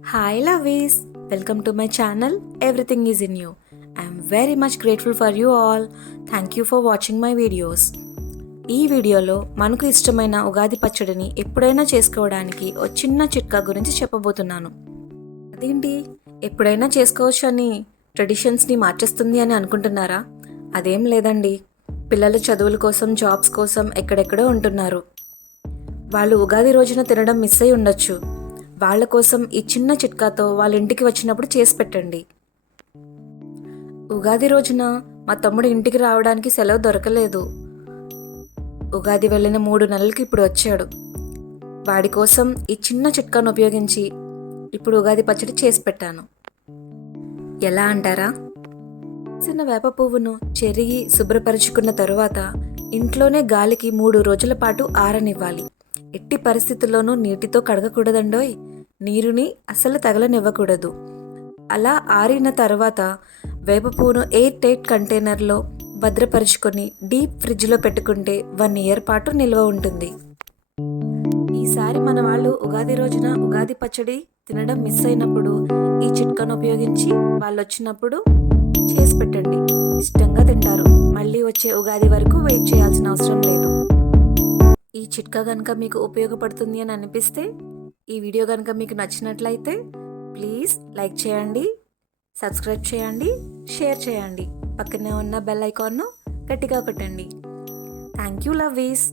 Hi Lovies, welcome to my channel Everything is in You. I am very much grateful for you all. Thank you for watching my videos. ఈ వీడియోలో మనకు ఇష్టమైన ఉగాది పచ్చడిని ఎప్పుడైనా చేసుకోవడానికి ఓ చిన్న చిట్కా గురించి చెప్పబోతున్నాను. అదేంటి ఎప్పుడైనా చేసుకోవచ్చు అని ట్రెడిషన్స్ని మార్చేస్తుంది అని అనుకుంటున్నారా? అదేం లేదండి. పిల్లల చదువుల కోసం జాబ్స్ కోసం ఎక్కడెక్కడో ఉంటున్నారు. వాళ్ళు ఉగాది రోజున తినడం మిస్ అయి ఉండొచ్చు. వాళ్ళ కోసం ఈ చిన్న చిట్కాతో వాళ్ళ ఇంటికి వచ్చినప్పుడు చేసి పెట్టండి. ఉగాది రోజున మా తమ్ముడు ఇంటికి రావడానికి సెలవు దొరకలేదు. ఉగాది వెళ్ళిన 3 నెలలకి ఇప్పుడు వచ్చాడు. వాడి కోసం ఈ చిన్న చిట్కాను ఉపయోగించి ఇప్పుడు ఉగాది పచ్చడి చేసి పెట్టాను. ఎలా అంటారా? చిన్న వేప పువ్వును చెరిగి శుభ్రపరుచుకున్న తరువాత ఇంట్లోనే గాలికి 3 రోజుల పాటు ఆరనివ్వాలి. ఎట్టి పరిస్థితుల్లోనూ నీటితో కడగకూడదండోయ్. నీరుని అస్సలు తగలనివ్వకూడదు. అలా ఆరిన తర్వాత వేప పువ్వును ఎయిర్ టైట్ కంటైనర్లో భద్రపరుచుకొని డీప్ ఫ్రిడ్జ్లో పెట్టుకుంటే 1 ఇయర్ పాటు నిల్వ ఉంటుంది. ఈసారి మన వాళ్ళు ఉగాది రోజున ఉగాది పచ్చడి తినడం మిస్ అయినప్పుడు ఈ చిట్కాను ఉపయోగించి వాళ్ళు వచ్చినప్పుడు చేసి పెట్టండి. ఇష్టంగా తింటారు. మళ్ళీ వచ్చే ఉగాది వరకు వెయిట్ చేయాల్సిన అవసరం లేదు. ఈ చిట్కా కనుక మీకు ఉపయోగపడుతుంది అని అనిపిస్తే, ఈ వీడియో కనుక మీకు నచ్చినట్లయితే ప్లీజ్ లైక్ చేయండి, సబ్స్క్రైబ్ చేయండి, షేర్ చేయండి. పక్కనే ఉన్న బెల్ ఐకాన్ను గట్టిగా కొట్టండి. Thank you లవ్వీస్.